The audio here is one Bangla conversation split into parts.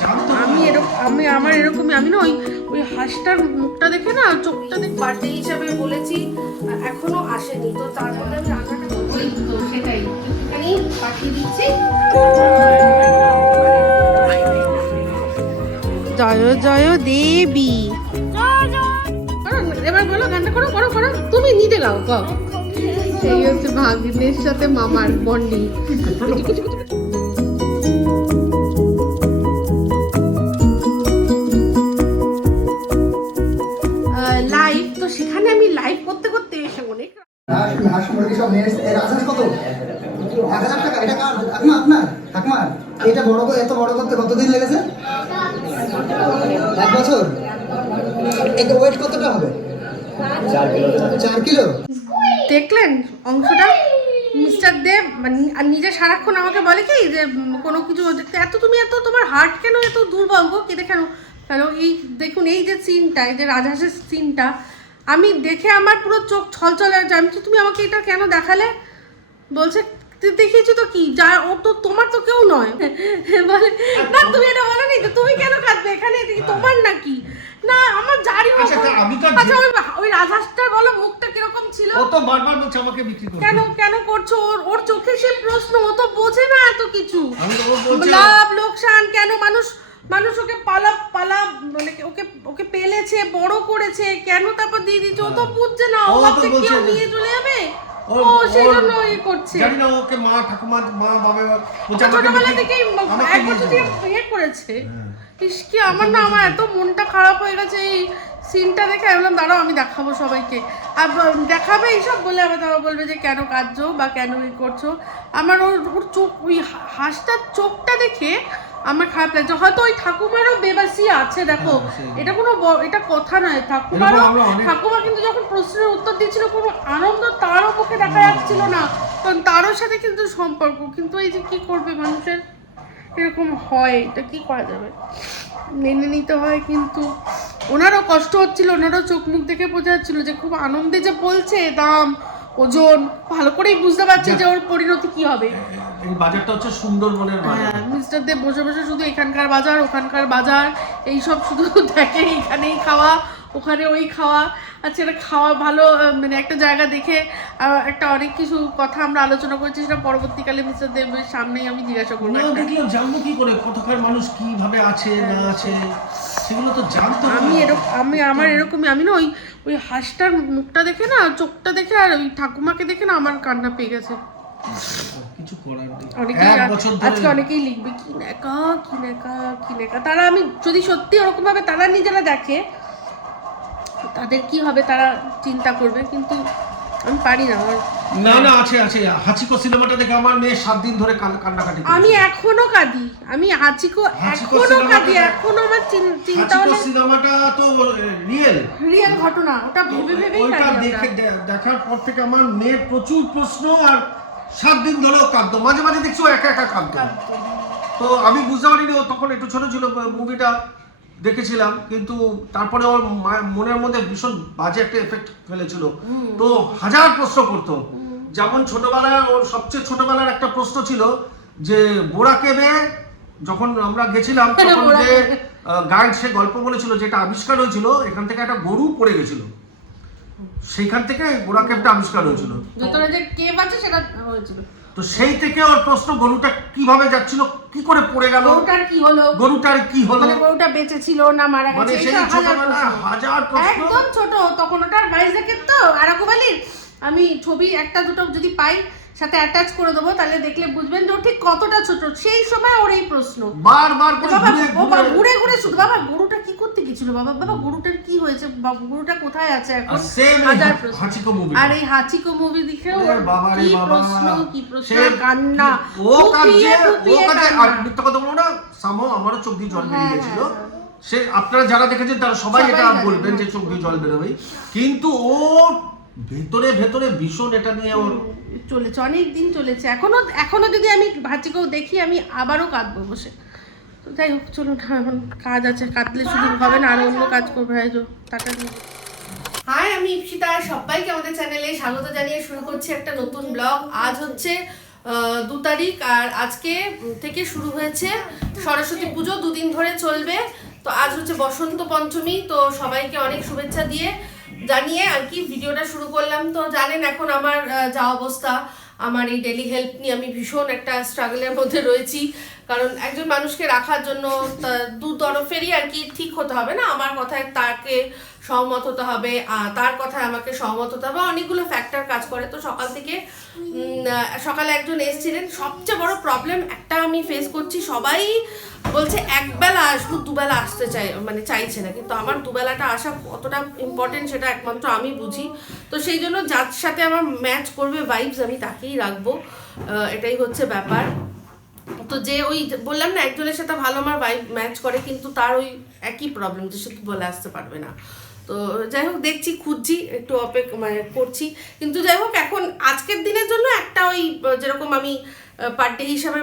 জানতো আমি এরকম আমি আমার এরকমই আমি না ওই ওই হাঁসটার মুখটা দেখে না চোখটা দেখে বার্থডে হিসাবে বলেছি এখনও আসেনি। তো তার মধ্যে আমি রান্নাটা করছি তো সেটাই। একটুখানি পাঠিয়ে দিচ্ছি। জয় জয় দেবী। এবার বলো গানটা করো করো করো। তুমি নিজে গাও গাও সেই হচ্ছে ভাগ্নের সাথে মামার বন্ডিং। সব নিয়ে এসছে। এর রাজহাঁস কত? এক হাজার টাকা এটা কার? ঠাকুমা আপনার? ঠাকুমার এটা বড় এত বড় করতে কতদিন লেগেছে? এক বছর? এটা ওয়েট কতটা হবে? চার কিলো। দেখলেন অংশটা? মিস্টার দেব মানে আর নিজে সারাক্ষণ আমাকে বলে কি যে কোনো কিছু দেখতে এত তুমি এত তোমার হার্ট কেন এত দুর্বল গো? কি কেন কেন এই দেখুন এই যে সিনটা এই যে রাজহাঁসের সিনটা আমি দেখে আমার পুরো চোখ ছলছল হয়ে আমি বলছি, তুমি আমাকে এটা কেন দেখালে? বলছে "তুই দেখিয়েছি তো কি? যা ও তো তোমার তো কেউ নয়। বলে না তুমি এটা বলো নি তো তুমি কেন কাঁদবে? এখানে এটা তোমার নাকি? না আমার জারি আচ্ছা, আমি তো আচ্ছা ওই ওই রাজহাঁসটার বলো মুখটা কীরকম ছিল? ও তো বারবার বলছে আমাকে বিক্রি করতে কেন কেন করছ? ওর ওর চোখে সে প্রশ্ন ও তো বোঝে না এত কিছু। তো লাভ লোকসান মানুষ ওকে পালা পালা মানে ওকে ওকে পেলেছে বড় করেছে কেন তারপর দিয়ে দিচ্ছে ও তো বুঝছে না ও ভাবছে কেউ নিয়ে চলে যাবে? ও সেই জন্য ইয়ে করছে। জানি না ওকে মা ঠাকুমা মা বাবা ও ছোটবেলা বিক্রি- থেকেই আমাকে এক বছর থেকে ইয়ে করেছে। হ্যাঁ। ইস কি আমার না আমার এত মনটা খারাপ হয়ে গেছে এই সিনটা দেখে আমি বললাম দাঁড়াও আমি দেখাবো সবাইকে। আর দেখাবে এইসব বলে আবার তারা বলবে যে কেন কাঁদছো বা কেন ই করছ? আমার ওর ওর চোখ ওই হাঁসটার চোখটা দেখে আমার খারাপ লাগছে। হয়তো ওই ঠাকুমারও বেবাসি আছে দেখো। হ্যাঁ, এটা কোনো এটা কথা নয়। ঠাকুমারও ঠাকুমা কিন্তু যখন প্রশ্নের উত্তর দিচ্ছিল কোনো আনন্দ তারও মুখে দেখা যাচ্ছিল না। কারণ তারও সাথে কিন্তু সম্পর্ক। কিন্তু এই যে কি করবে মানুষের? এরকম হয়। এটা কি করা যাবে? মেনে নিতে হয় কিন্তু ওনারও কষ্ট হচ্ছিল ওনারও চোখ মুখ দেখে বোঝা যাচ্ছিল যে খুব আনন্দে যে বলছে দাম। ওজন ভালো করেই বুঝতে পারছে যে ওর পরিণতি কি হবে। এই বাজারটা হচ্ছে সুন্দরবনের বাজার। হ্যাঁ মিস্টার দেব বসে বসে শুধু এখানকার বাজার ওখানকার বাজার এই সব শুধু দেখে এখানেই খাওয়া ওখানে ওই খাওয়া। আচ্ছা এটা খাওয়া ভালো মানে একটা জায়গা দেখে একটা অনেক কিছু কথা আমরা আলোচনা করেছি সেটা পরবর্তীকালে মিস্টার দেবের সামনেই আমি জিজ্ঞাসা করব। দেখলাম জানব কি করে কতখার মানুষ কীভাবে আছে না আছে সেগুলো তো জানতে। আমি এরকম আমি আমার এরকমই আমি না ওই ওই হাঁসটার মুখটা দেখে না চোখটা দেখে আর ওই ঠাকুমাকে দেখে না আমার কান্না পেয়ে গেছে। কিছু করার নেই। অনেকেই আজকে অনেকেই লিখবে কি নেকা কি নেকা কি নেকা তারা আমি যদি সত্যি ওরকম ভাবে তারা নিজেরা দেখে তাদের কি হবে তারা চিন্তা করবে কিন্তু আমি পারি না। আমার না না আছে আছে হাচিকো সিনেমাটা দেখে আমার মেয়ে সাত দিন ধরে কান- কান্নাকাটি আমি এখনও কাঁদি। আমি হাঁচিকো এখনও কাঁদি এখনও আমার চিন্তা হাচিকো সিনেমাটা তো রিয়েল। রিয়েল ঘটনা ওটা ভেবে ভেবেই ওইটা কাঁদি দেখে দেখার পর থেকে আমার মেয়ের প্রচুর প্রশ্ন আর সাত দিন ধরেও কাঁদতো। মাঝে মাঝে দেখছি একা একা কাঁদতো। তো আমি বুঝতে পারিনি ও তখন একটু ছোট ছিল মুভিটা দেখেছিলাম কিন্তু তারপরে ওর মনের মধ্যে ভীষণ বাজে একটা এফেক্ট ফেলেছিল। তো হাজার প্রশ্ন করতো। যেমন ছোটবেলায় ওর সবচেয়ে ছোটবেলার একটা প্রশ্ন ছিল যে বোরা কেবে যখন আমরা গেছিলাম তখন যে কেবে। গাইড সে গল্প বলেছিল যেটা আবিষ্কার হয়েছিল এখান থেকে একটা গরু পড়ে গেছিল। সেইখান থেকে বোরা কেবটা আবিষ্কার হয়েছিল। ভেতরে যে কেভ আছে সেটা হয়েছিল। তো সেই থেকে ওর প্রশ্ন গরুটা কীভাবে যাচ্ছিল কি করে পড়ে গেল? গরুটার কি হলো? গরুটার কি হলো? মানে গরুটা বেঁচে ছিল না মারা মানে গেছে সেই এইসব হাজার প্রশ্ন। একদম ছোট তখন ওটার ভাইজাকের তো আরাকুবালির। আমি ছবি একটা দুটো যদি পাই সাথে অ্যাটাচ করে দেবো তাহলে দেখলে বুঝবেন যে ও ঠিক কতটা ছোট। সেই সময় ওর এই প্রশ্ন। বারবার করে বাবা ঘুরে ঘুরে শুধু বাবা গরুটা কি করতে গেছিল? বাবা বাবা গরুটার কি হয়েছে? বাবা গরুটা কোথায় আছে এখন? হাজার প্রশ্ন। movie আর এই হাচিকো মুভি দেখে ওরে বাবা রে কি। প্রশ্ন কি প্রশ্ন কান্না। ও কাঁদছে ও কাঁদছে। আর। মিথ্যা কথা বলব না সামো আমারও চোখ দিয়ে জল বেরিয়ে হ্যাঁ, গেছিল। হ্যাঁ, সে আপনারা যারা দেখেছেন তারা সবাই এটা বলবেন যে হ্যাঁ। চোখ দিয়ে জল বেরোবে কিন্তু ও ভেতরে ভেতরে ভীষণ এটা নিয়ে ওর চলেছে অনেক দিন চলেছে। এখনও এখনও যদি আমি ভাচিকেও দেখি আমি আবারও কাঁদবো বসে। তো যাই হোক চলুন এখন কাজ আছে কাঁদলে শুধু হবে না আরও অন্য কাজ করবে হয় টাটা দিয়ে। হাই আমি ইপসিতা সবাইকে আমাদের চ্যানেলে স্বাগত জানিয়ে শুরু করছি একটা নতুন ব্লগ। আজ হচ্ছে দু তারিখ আর আজকে থেকে শুরু হয়েছে সরস্বতী পুজো দুদিন ধরে চলবে। তো আজ হচ্ছে বসন্ত পঞ্চমী তো সবাইকে অনেক শুভেচ্ছা দিয়ে জানিয়ে আর কি ভিডিওটা শুরু করলাম। তো জানেন এখন আমার যা অবস্থা, আমার এই ডেলি হেল্প নিয়ে আমি ভীষণ একটা স্ট্রাগলের মধ্যে রয়েছি। কারণ একজন মানুষকে রাখার জন্য দু তরফেরই আর কি ঠিক হতে হবে না? আমার কথায় তাকে সহমত হতে হবে তার কথায় আমাকে সহমত হতে হবে, অনেকগুলো ফ্যাক্টর কাজ করে। তো সকাল থেকে সকালে একজন এসেছিলেন। সবচেয়ে বড় প্রবলেম একটা আমি ফেস করছি, সবাই বলছে একবেলা আসব দুবেলা আসতে চাই মানে চাইছে না। কিন্তু আমার দুবেলাটা আসা কতটা ইম্পর্টেন্ট সেটা একমাত্র আমি বুঝি। তো সেই জন্য যার সাথে আমার ম্যাচ করবে ভাইবস আমি তাকেই রাখব এটাই হচ্ছে ব্যাপার। তো যে ওই, বললাম না, একজনের সাথে ভালো আমার ভাইব ম্যাচ করে, কিন্তু তার ওই একই প্রবলেম যে সে বলে আসতে পারবে না। তো যাই হোক, দেখছি, খুঁজছি, একটু অপেক্ষা মানে করছি। কিন্তু যাই হোক, এখন আজকের দিনের জন্য একটা ওই, যেরকম আমি পার ডে হিসাবে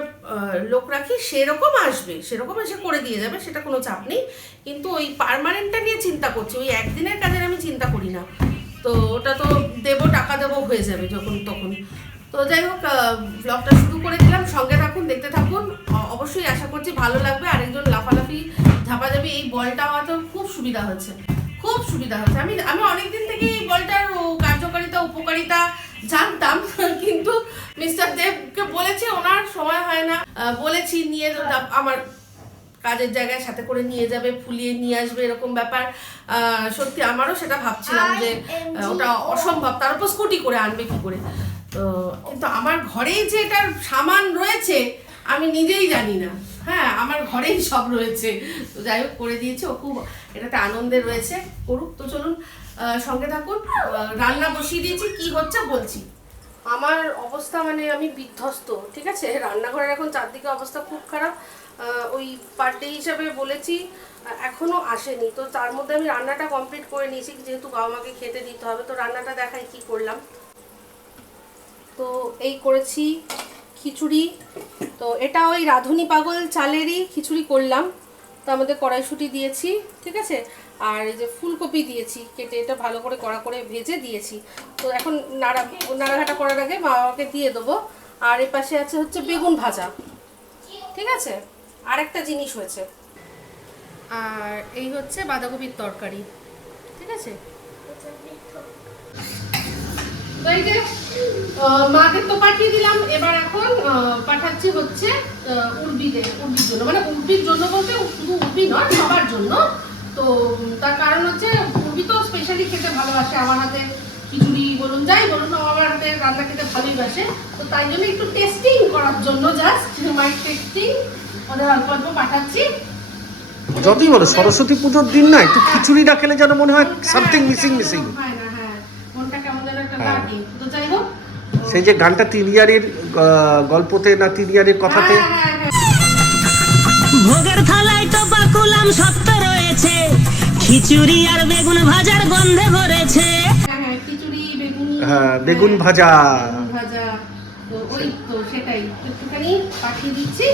লোক রাখি, সেরকম আসবে। সেরকম এসে করে দিয়ে যাবে, সেটা কোনো চাপ নেই। কিন্তু ওই পার্মানেন্টটা নিয়ে চিন্তা করছি। ওই একদিনের কাজের আমি চিন্তা করি না। তো ওটা তো দেবো, টাকা দেবো, হয়ে যাবে যখন তখন। তো যাই হোক ব্লগটা শুরু করে দিলাম। সঙ্গে থাকুন, দেখতে থাকুন। অবশ্যই আশা করছি ভালো লাগবে। আরেকজন লাফালাফি, ঝাপাঝাপি, এই বলটা হয়তো খুব সুবিধা হচ্ছে খুব সুবিধা হচ্ছে। আমি আমি অনেকদিন থেকে এই বলটার কার্যকারিতা উপকারিতা জানতাম কিন্তু মিস্টার দেবকে বলেছি ওনার সময় হয় না। বলেছি নিয়ে আমার কাজের জায়গায় সাথে করে নিয়ে যাবে ফুলিয়ে নিয়ে আসবে এরকম ব্যাপার। সত্যি আমারও সেটা ভাবছিলাম যে ওটা অসম্ভব। তার উপর স্কুটি করে আনবে কি করে? তো কিন্তু আমার ঘরেই যে এটার সামান রয়েছে আমি নিজেই জানি না। হ্যাঁ আমার ঘরেই সব রয়েছে। তো যাই হোক, করে দিয়েছে। ও খুব এটাতে আনন্দে রয়েছে। করুক, তো চলুন সঙ্গে থাকুন। রান্না বসিয়ে দিয়েছি, কি হচ্ছে বলছি। আমার অবস্থা মানে আমি বিধ্বস্ত, ঠিক আছে? রান্নাঘরের এখন চারদিকে অবস্থা খুব খারাপ। ওই পার ডে হিসাবে বলেছি এখনও আসেনি। তো তার মধ্যে আমি রান্নাটা কমপ্লিট করে নিয়েছি, যেহেতু বাবা মাকে খেতে দিতে হবে। তো রান্নাটা দেখাই কি করলাম। তো এই করেছি খিচুড়ি। তো এটা ওই রাঁধুনি পাগল চালেরই খিচুড়ি করলাম। তো আমাদের কড়াইশুঁটি দিয়েছি, ঠিক আছে? আর এই যে ফুলকপি দিয়েছি, কেটে এটা ভালো করে কড়া করে ভেজে দিয়েছি। তো এখন নাড়া, নাড়াঘাটা করার আগে মা বাবাকে দিয়ে দেবো। আর এর পাশে আছে হচ্ছে বেগুন ভাজা, ঠিক আছে? আর একটা জিনিস হয়েছে। আর এই হচ্ছে বাঁধাকপির তরকারি, ঠিক আছে? তো এই যে মাকে তো পাঠিয়ে দিলাম এবার এখন পাঠাচ্ছি হচ্ছে উর্বিদের উর্বির জন্য। মানে উর্বির জন্য বলতে শুধু উর্বি নয় সবার জন্য। তো তার কারণ হচ্ছে উর্বি তো স্পেশালি খেতে ভালোবাসে আমার হাতে খিচুড়ি বলুন যাই বলুন আমার হাতে রান্না খেতে ভালোই বাসে। তো তাই জন্য একটু টেস্টিং করার জন্য জাস্ট মাই টেস্টিং ওদের অল্প অল্প পাঠাচ্ছি। যতই বলো সরস্বতী পুজোর দিন না একটু খিচুড়ি না খেলে যেন মনে হয় সামথিং মিসিং মিসিং হয় না হ্যাঁ মনটা কেমন যেন একটা হ্যাঁ। লাগে তো যাই হোক সেই যে গানটা তিনিয়ারির গল্পতে না তিনিয়ারির কথাতে? হ্যাঁ, হ্যাঁ, হ্যাঁ। ভোগের থালায় তো বাকুলাম সত্য রয়েছে। খিচুড়ি আর বেগুন ভাজার গন্ধে ভরেছে। হ্যাঁ, খিচুড়ি বেগুনি বেগুন ভাজা। ভাজা। তো ওই তো সেটাই একটুখানি পাঠিয়ে দিচ্ছি।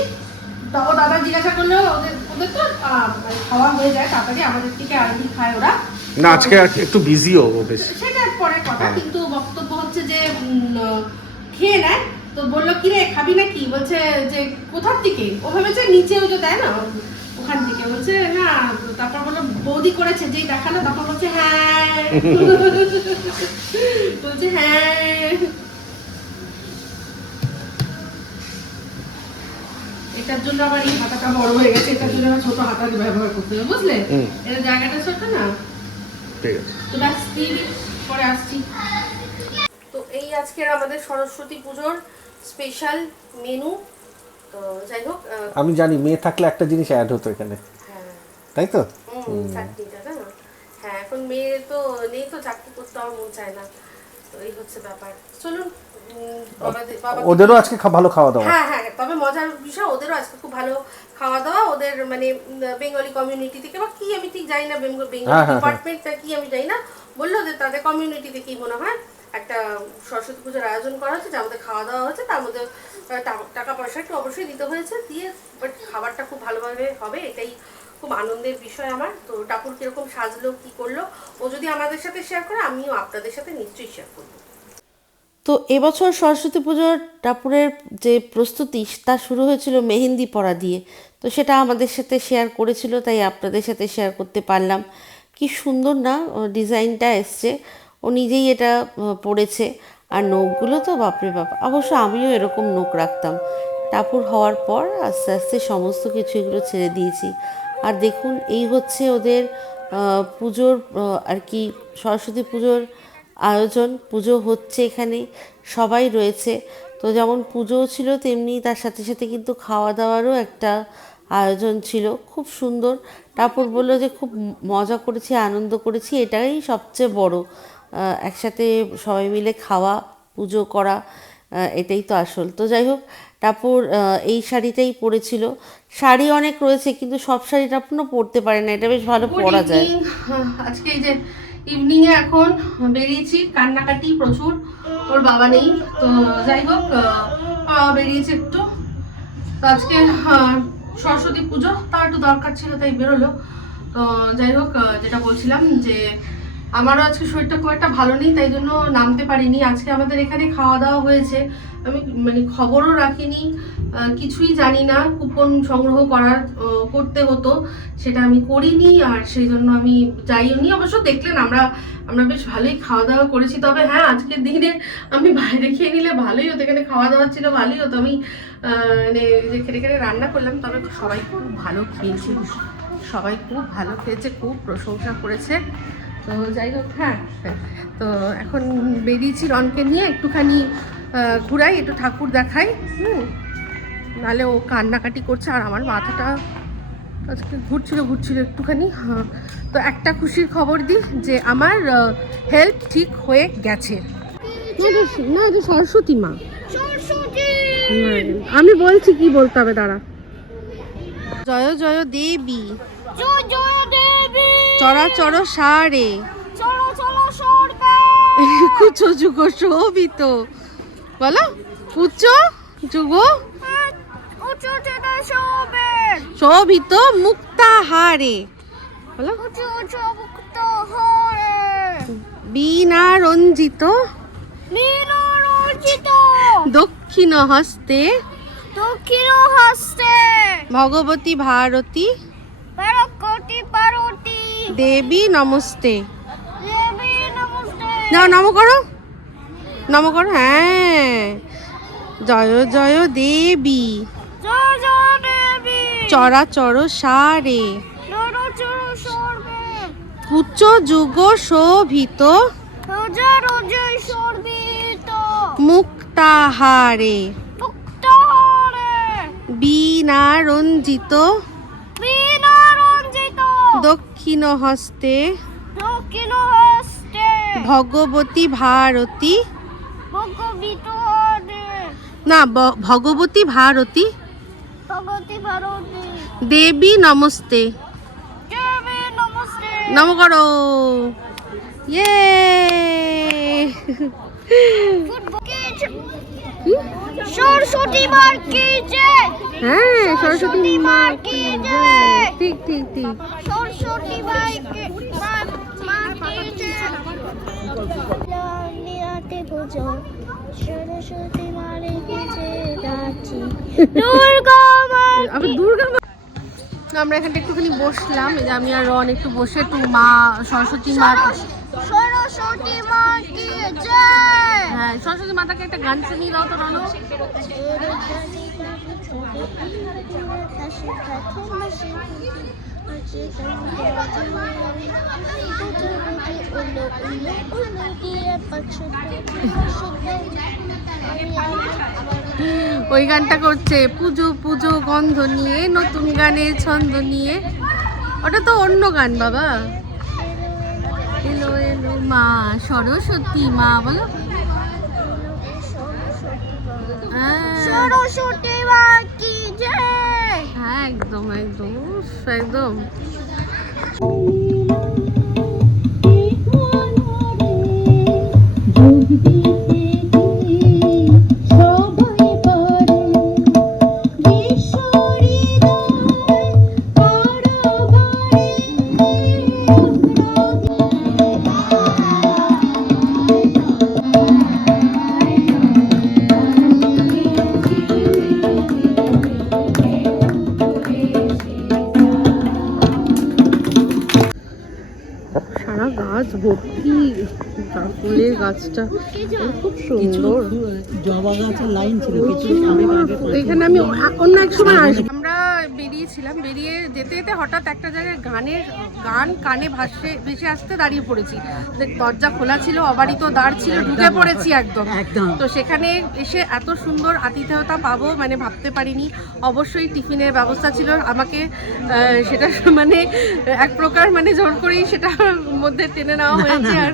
তাও দাদা জিজ্ঞাসা করল ওদের ওদের তো মানে খাওয়া হয়ে যায় তাড়াতাড়ি আমাদের থেকে আর্লি খায় ওরা। না আজকে একটু বিজিও বেশ। সেটা পরে কথা হ্যাঁ। কিন্তু বক্তব্য হচ্ছে যে খেয়ে নেয়। তো বলল কি রে খাবি নাকি? বলছে যে কোথার থেকে? ও ভেবেছে নিচে ওই যে দেয় না ওখান থেকে। বলছে না তারপর বলল বৌদি করেছে যেই দেখাল তখন বলছে হ্যাঁ। বলছে হ্যাঁ। এটার জন্য আবার এই হাতাটা বড় হয়ে গেছে এটার জন্য ছোট হাতা ব্যবহার করতে হবে বুঝলে। এটা জায়গাটা ছোট না? ঠিক আছে। তো ব্যাস দিয়ে পরে আসছি। তো এই আজকের আমাদের সরস্বতী পুজোর স্পেশাল মেনু তো যাই হোক আমি জানি মেয়ে থাকলে একটা জিনিস অ্যাড হতো এখানে। হ্যাঁ। তাই তো? হুম, চাটনিটা না? হ্যাঁ এখন মেয়ে তো নেই তো চাকরি করতে আমার মন চায় না। তো এই হচ্ছে ব্যাপার। চলুন ওদেরও আজকে ভালো খাওয়া দাওয়া। হ্যাঁ হ্যাঁ তবে মজার বিষয় ওদেরও আজকে খুব ভালো খাওয়া দাওয়া। ওদের মানে বেঙ্গলি কমিউনিটি থেকে বা কি আমি ঠিক জানি না বেঙ্গলি হ্যাঁ, ডিপার্টমেন্টটা কি আমি জানি না। বলল যে তাদের কমিউনিটি থেকেই মনে হয় একটা সরস্বতী পুজোর আয়োজন করা হচ্ছে যার মধ্যে খাওয়া দাওয়া হচ্ছে তার মধ্যে টাকা পয়সা একটু অবশ্যই দিতে হয়েছে দিয়ে বাট খাবারটা খুব ভালোভাবে হবে এটাই খুব আনন্দের বিষয় আমার। তো টাপুর কীরকম সাজলো কি করল ও যদি আমাদের সাথে শেয়ার করে আমিও আপনাদের সাথে নিশ্চয়ই শেয়ার করব। তো এবছর সরস্বতী পুজোর টাপুরের যে প্রস্তুতি, তা শুরু হয়েছিল মেহেন্দি পরা দিয়ে। তো সেটা আমাদের সাথে শেয়ার করেছিল, তাই আপনাদের সাথে শেয়ার করতে পারলাম। কি সুন্দর না ডিজাইনটা এসছে। ও নিজেই এটা পরেছে আর নখগুলো তো বাপরে বাপ, অবশ্য আমিও এরকম নখ রাখতাম। টাপুর হওয়ার পর আস্তে আস্তে সমস্ত কিছু এগুলো ছেড়ে দিয়েছি। আর দেখুন, এই হচ্ছে ওদের পুজোর আর কি, সরস্বতী পুজোর আয়োজন পুজো হচ্ছে এখানে সবাই রয়েছে। তো যেমন পুজোও ছিল তেমনি তার সাথে সাথে কিন্তু খাওয়া দাওয়ারও একটা আয়োজন ছিল। খুব সুন্দর। তারপর বলল যে খুব মজা করেছি আনন্দ করেছি এটাই সবচেয়ে বড়। একসাথে সবাই মিলে খাওয়া পুজো করা এটাই তো আসল। তো যাই হোক আহ, এই শাড়িটাই পরেছিল। শাড়ি অনেক রয়েছে কিন্তু সব শাড়ি টাপুরও পরতে পারে না এটা বেশ ভালো পরা যায়. আজকে এই যে ইভিনিং এ এখন বেরিয়েছি, কান্নাকাটি প্রচুর, ওর বাবা নেই, তো যাই হোক বেরিয়েছে একটু। তো আজকে সরস্বতী পুজো তার একটু দরকার ছিল, তাই বেরোলো। তো যাই হোক যেটা বলছিলাম যে, আমারও আজকে শরীরটা খুব একটা ভালো নেই, তাই জন্য নামতে পারিনি। আজকে আমাদের এখানে খাওয়া দাওয়া হয়েছে আমি মানে খবরও রাখিনি কিছুই জানি না, কুপন সংগ্রহ করার করতে হতো, সেটা আমি করিনি, আর সেই জন্য আমি যাইও নি অবশ্য দেখলেন আমরা আমরা বেশ ভালোই খাওয়া দাওয়া করেছি। তবে হ্যাঁ আজকের দিনে আমি বাইরে খেয়ে নিলে ভালোই হতো। এখানে খাওয়া দাওয়া ছিল, ভালোই হতো। আমি মানে যে খেটে খেটে রান্না করলাম, তবে সবাই খুব ভালো খেয়েছে। সবাই খুব ভালো খেয়েছে, খুব প্রশংসা করেছে। তো যাই হোক হ্যাঁ। তো এখন বেরিয়েছি রনকে নিয়ে। একটুখানি ঘুরাই একটু ঠাকুর দেখাই। হুম নাহলে ও কান্নাকাটি করছে আর আমার মাথাটা আজকে ঘুরছিল ঘুরছিল একটুখানি। হ্যাঁ তো একটা খুশির খবর দিই যে আমার হেলথ ঠিক হয়ে গেছে। না এটা সরস্বতী মা। হ্যাঁ, আমি বলছি কি বলতে হবে দাঁড়া। জয় জয় দেবী। জয় জয় দেবী! চরাচর সারে। চলো চলো সরবে কুচো যুগ শোভিত। বলো কুচো যুগ? শোভিত মুক্তাহারে। বলো। উঁচু উঁচু বীণা রঞ্জিত দক্ষিণ হস্তে। দক্ষিণ হস্তে ভগবতী ভারতী। দেবী নমস্তে। দেবী নমস্তে। যাও নম করো। নম করো হ্যাঁ। জয় জয় দেবী। চরাচর সারে। সরবে যুগ শোভিত। মুক্তাহারে মুক্ত হরে। বীণা রঞ্জিত। দক্ষিণ হস্তে। ভগবতী ভারতী। না ভগবতী ভারতী। দেবী নমস্তে। দেবী নমস্তে। নম করো। ইয়ে। সরস্বতী মার কি যে? হ্যাঁ সরস্বতী মার কি জয়। ঠিক ঠিক ঠিক। সরস্বতী মার কি পুজো সরস্বতী মার দুর্গা মা আবার দুর্গা আমরা এখানটা একটুখানি বসলাম। এই যে আমি আর রন একটু বসে একটু মা সরস্বতী মা সরস্বতী মা কি হ্যাঁ সরস্বতী মাতাকে একটা গান শুনিয়ে দাও তো রনো। ওই গানটা করছে পুজো পুজো গন্ধ নিয়ে নতুন গানের ছন্দ নিয়ে। ওটা তো অন্য গান বাবা। এলো এলো মা সরস্বতী মা বলো। হ্যাঁ, সরস্বতী মা কি জয় হ্যাঁ, একদম একদম একদম গাছ ভর্তি ফুলের গাছটা। খুব সুন্দর। জবা গাছের লাইন ছিল এখানে আমি অন্য এক সময় আসব। যেতে যেতে হঠাৎ একটা জায়গায় গানের গান কানে ভাসে ভেসে আসতে দাঁড়িয়ে পড়েছি। দরজা খোলা ছিল অবারিত দ্বার ছিল ঢুকে পড়েছি একদম। একদম। তো সেখানে এসে এত সুন্দর আতিথেয়তা পাবো মানে ভাবতে পারিনি। অবশ্যই টিফিনের ব্যবস্থা ছিল। আমাকে সেটা মানে এক প্রকার মানে জোর করেই সেটা মধ্যে টেনে নেওয়া হয়েছে। আর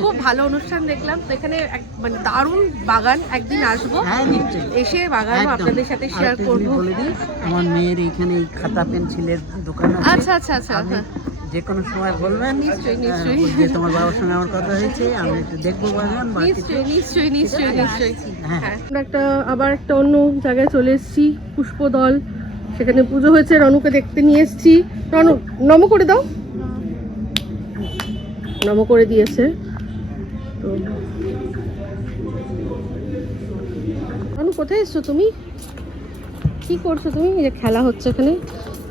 খুব ভালো অনুষ্ঠান দেখলাম। তো এখানে এক- মানে দারুণ বাগান একদিন আসব। হ্যাঁ এসে একদম। আপনাদের সাথে শেয়ার করব। আমার মেয়ের এইখানে এই খাতা পেন্সিলের দোকান আছে। আচ্ছা আচ্ছা আচ্ছা আপনি হ্যাঁ। যে কোনো সময় বলবেন। নিশ্চয়ই, নিশ্চয়ই। যে তোমার বাবার সঙ্গে আমার কথা হয়েছে আমি একটু দেখব নিশ্চয়ই নিশ্চয়ই নিশ্চয়ই নিশ্চয়ই। হ্যাঁ। হ্যাঁ। আমরা একটা আবার একটা অন্য জায়গায় চলে এসেছি পুষ্পদল সেখানে পুজো হয়েছে রনুকে দেখতে নিয়ে এসেছি। রনু নম করে দাও। নম করে দিয়েছে। তো রনু কোথায় এসছো তুমি? কি করছ তুমি? এই যে খেলা হচ্ছে এখানে।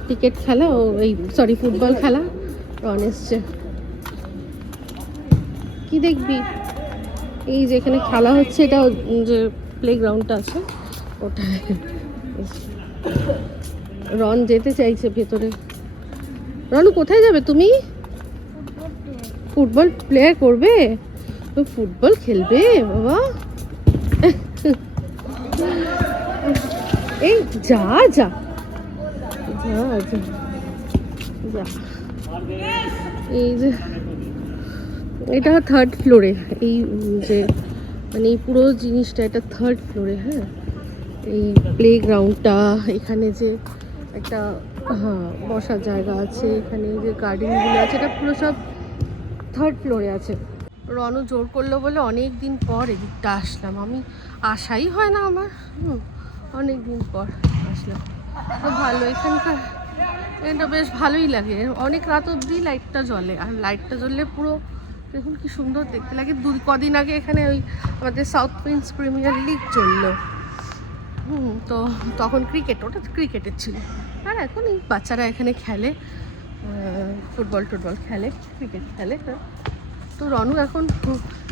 ক্রিকেট খেলা ও এই সরি ফুটবল খেলা। রন এসছে কি দেখবি? এই যে এখানে খেলা হচ্ছে, এটা যে প্লেগ্রাউন্ডটা আছে ওটা রন যেতে চাইছে ভেতরে। রনু, কোথায় যাবে তুমি? ফুটবল প্লেয়ার করবে? তো ফুটবল খেলবে, বাবা। এই, যা যা। এই যে। এটা থার্ড ফ্লোরে এই যে মানে এই পুরো জিনিসটা এটা থার্ড ফ্লোরে হ্যাঁ। এই প্লে গ্রাউন্ডটা এখানে যে একটা হ্যাঁ বসার জায়গা আছে এখানে যে গার্ডেনগুলো আছে এটা পুরো সব থার্ড ফ্লোরে আছে। রনু জোর করল বলে অনেক দিন পর এদিকটা আসলাম। আমি আসাই হয় না আমার। হুম, অনেক দিন পর আসলাম। ভালো। এখানকার এটা বেশ ভালোই লাগে। অনেক রাত অবধি লাইটটা জ্বলে। আর লাইটটা জ্বললে পুরো দেখুন কি সুন্দর দেখতে লাগে। দু, কদিন আগে এখানে ওই আমাদের সাউথ প্রিন্স প্রিমিয়ার লিগ চলল। হুম, তো তখন ক্রিকেট ওটা ক্রিকেটের ছিল। আর এখন এই বাচ্চারা এখানে খেলে ফুটবল টুটবল খেলে ক্রিকেট খেলে। তো রনু এখন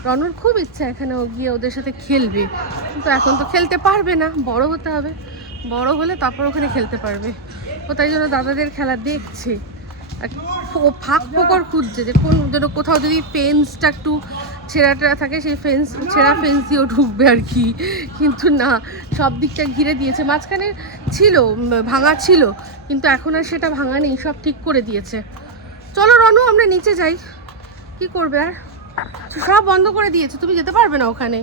রনুর খুব ইচ্ছা এখানে গিয়ে ওদের সাথে খেলবে। কিন্তু এখন তো খেলতে পারবে না, বড় হতে হবে। বড় হলে তারপর ওখানে খেলতে পারবে। ও তাই জন্য দাদাদের খেলা দেখছে। ও ফাঁক ফোকর খুঁজছে যে কোন যেন কোথাও যদি ফেন্সটা একটু ছেঁড়া টেরা থাকে, সেই ফেন্স ছেঁড়া ফেন্স দিয়েও ঢুকবে আর কি। কিন্তু না, সব দিকটা ঘিরে দিয়েছে। মাঝখানে ছিল ভাঙা ছিল, কিন্তু এখন আর সেটা ভাঙা নেই, সব ঠিক করে দিয়েছে। চলো রনু, আমরা নিচে যাই। কি করবে আর? সব বন্ধ করে দিয়েছে। তুমি যেতে পারবে না ওখানে।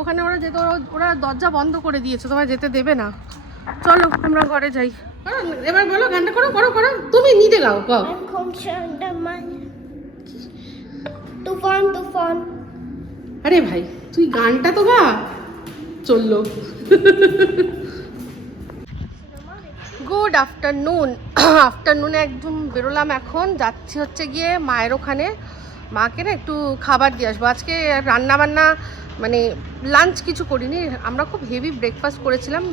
ওখানে ওরা যেতে, ওরা দরজা বন্ধ করে দিয়েছে। তোমার যেতে দেবে না। চলো আমরা ঘরে যাই। এবার বলো গানটা করো করো করো। তুমি নিজে গাও গাও. Tufan, Tufan. আরে ভাই তুই গানটা তো গা। চলল গুড আফটারনুন আফটারনুনে একদম বেরোলাম এখন। যাচ্ছি হচ্ছে গিয়ে মায়ের ওখানে। মাকে না একটু খাবার দিয়ে আসব। আজকে রান্না বান্না মানে লাঞ্চ কিছু করিনি। আমরা খুব হেভি ব্রেকফাস্ট করেছিলাম।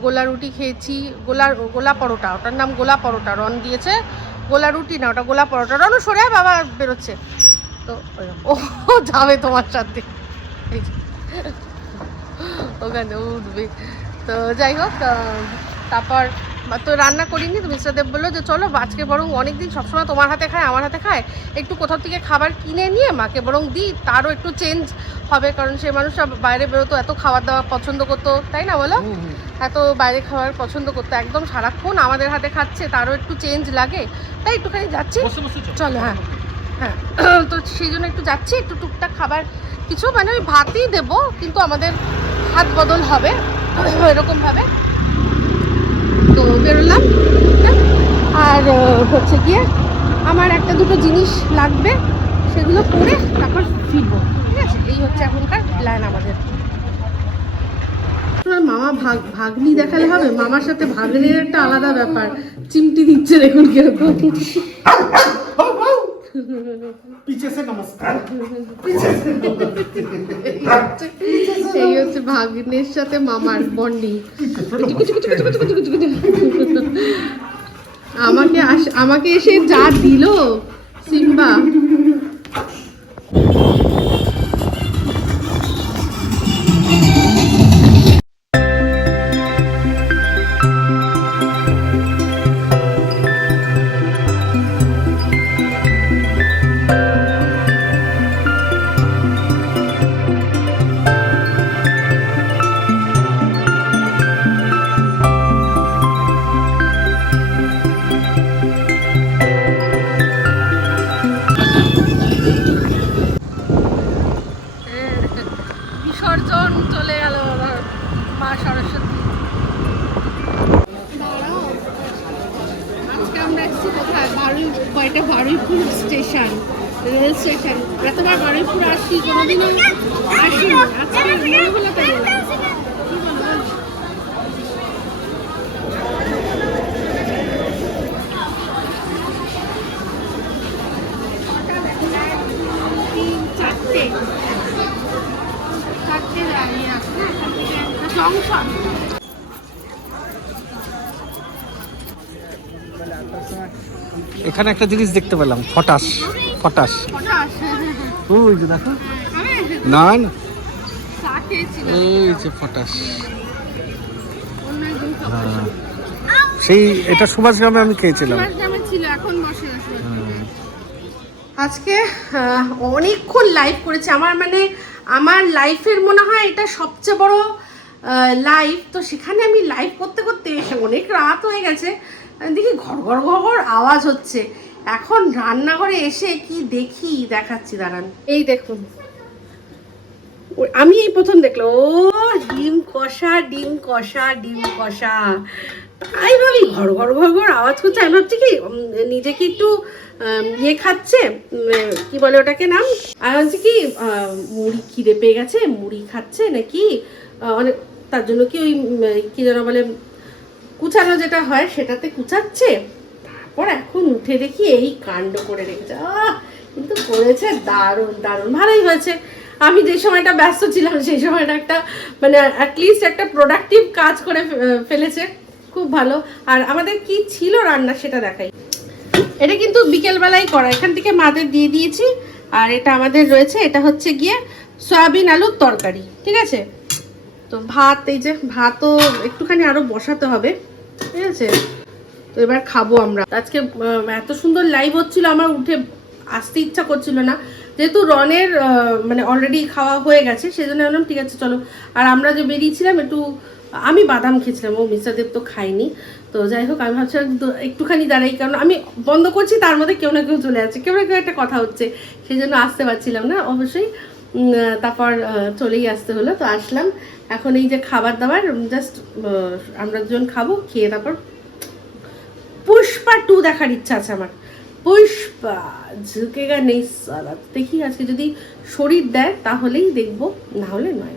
গোলা রুটি খেয়েছি। গোলা গোলা পরোটা। ওটার নাম গোলা পরোটা। রন দিয়েছে। গোলা রুটি না, ওটা গোলা পরোটা। রনও সরে বাবা বেরোচ্ছে। তো, ও যাবে তোমার সাথে। ওখানে উঠবে। তো, যাই হোক তারপর তো রান্না করিনি তো মিস্টার দেব বলল যে চলো আজকে বরং অনেকদিন সবসময় তোমার হাতে খায় আমার হাতে খায় একটু কোথাও থেকে খাবার কিনে নিয়ে মাকে বরং দিই তারও একটু চেঞ্জ হবে কারণ সে মানুষ সব বাইরে বেরোতো এত খাবার দাবার পছন্দ করতো তাই না বলো? এত বাইরে খাবার পছন্দ করতো একদম সারাক্ষণ আমাদের হাতে খাচ্ছে তারও একটু চেঞ্জ লাগে তাই একটুখানি যাচ্ছি। চলো হ্যাঁ হ্যাঁ। তো সেই জন্য একটু যাচ্ছি একটু টুকটাক খাবার কিছু মানে ওই ভাতই দেবো কিন্তু আমাদের হাত বদল হবে এরকমভাবে। বেরোলাম হ্যাঁ? আর হচ্ছে গিয়ে আমার একটা দুটো জিনিস লাগবে, সেগুলো করে তারপর ফিরবো, ঠিক আছে? এই হচ্ছে এখনকার প্ল্যান আমাদের। মামা ভাগ, ভাগ্নি দেখালে হবে? মামার সাথে ভাগ্নির একটা আলাদা ব্যাপার। চিমটি দিচ্ছে দেখুন কীরকম। পিছে पीछे से এই হচ্ছে ভাগ্নের সাথে মামার বন্ডিং। আমাকে আস- আমাকে এসে যা দিল সিম্বা। জংশন এখানে একটা জিনিস দেখতে পেলাম ফটাস ফটাস। ওই যে দেখো। না না। চা যে ফটাস। অন্য একদিন খাব সেই এটা সুভাষ গ্রামে আমি খেয়েছিলাম। সুভাষ গ্রামে ছিল এখন বসে আছে। আজকে অনেকক্ষণ লাইভ করেছে। আমার মানে আমার লাইফের মনে হয় এটা সবচেয়ে বড় লাইভ তো সেখানে আমি লাইভ করতে করতে এসে অনেক রাত হয়ে গেছে। দেখি ঘর ঘর ঘর আওয়াজ হচ্ছে। এখন রান্নাঘরে এসে কি দেখি দেখাচ্ছি, দাঁড়ান। এই দেখুন। আমি এই প্রথম দেখলাম। ও, ডিম কষা ডিম কষা ডিম কষা। আমি ভাবি ঘর ঘর ঘর ঘর আওয়াজ করছে আমি ভাবছি কি নিজেকে একটু ইয়ে খাচ্ছে? কি বলে ওটাকে নাম? আমি ভাবছি কি মুড়ি খিদে পেয়ে গেছে, মুড়ি খাচ্ছে নাকি? অনেক তার জন্য কি ওই কি যেন বলে, কুচানো যেটা হয় সেটাতে কুচাচ্ছে। তারপর এখন উঠে দেখি এই কাণ্ড করে রেখেছে। কিন্তু করেছে দারুণ দারুণ, ভালোই হয়েছে। আমি যে সময়টা ব্যস্ত ছিলাম, সেই সময়টা একটা মানে অ্যাটলিস্ট একটা প্রোডাক্টিভ কাজ করে ফেলেছে। খুব ভালো। আর আমাদের কি ছিল রান্না সেটা দেখাই। এটা কিন্তু বিকেলবেলায় করা। এখান থেকে মাদের দিয়ে দিয়েছি। আর এটা আমাদের রয়েছে, এটা হচ্ছে গিয়ে সয়াবিন আলুর তরকারি। ঠিক আছে? তো ভাত, এই যে ভাতও একটুখানি আরও বসাতে হবে, ঠিক আছে? তো এবার খাব আমরা। আজকে এত সুন্দর লাইভ হচ্ছিল, আমার উঠে আসতে ইচ্ছা করছিল না। যেহেতু রনের মানে অলরেডি খাওয়া হয়ে গেছে সেই জন্য বললাম, ঠিক আছে, চলো। আর আমরা যে বেরিয়েছিলাম, একটু, আমি বাদাম খেয়েছিলাম, ও মিস্টার দেব তো খাইনি তো যাই হোক, আমি ভাবছিলাম একটুখানি দাঁড়াই, কারণ আমি বন্ধ করছি, তার মধ্যে কেউ না কেউ চলে যাচ্ছে, কেউ না কেউ একটা কথা হচ্ছে সেই জন্য আসতে পারছিলাম না, অবশ্যই। তারপর চলেই আসতে হলো, তো আসলাম। এখন এই যে খাবার দাবার জাস্ট আমরা দুজন খাব, খেয়ে তারপর পুষ্পা টু দেখার ইচ্ছা আছে আমার। পুষ্পা, ঝুঁকে গা নেই দেখি আজকে যদি শরীর দেয় তাহলেই দেখব, না হলে নয়।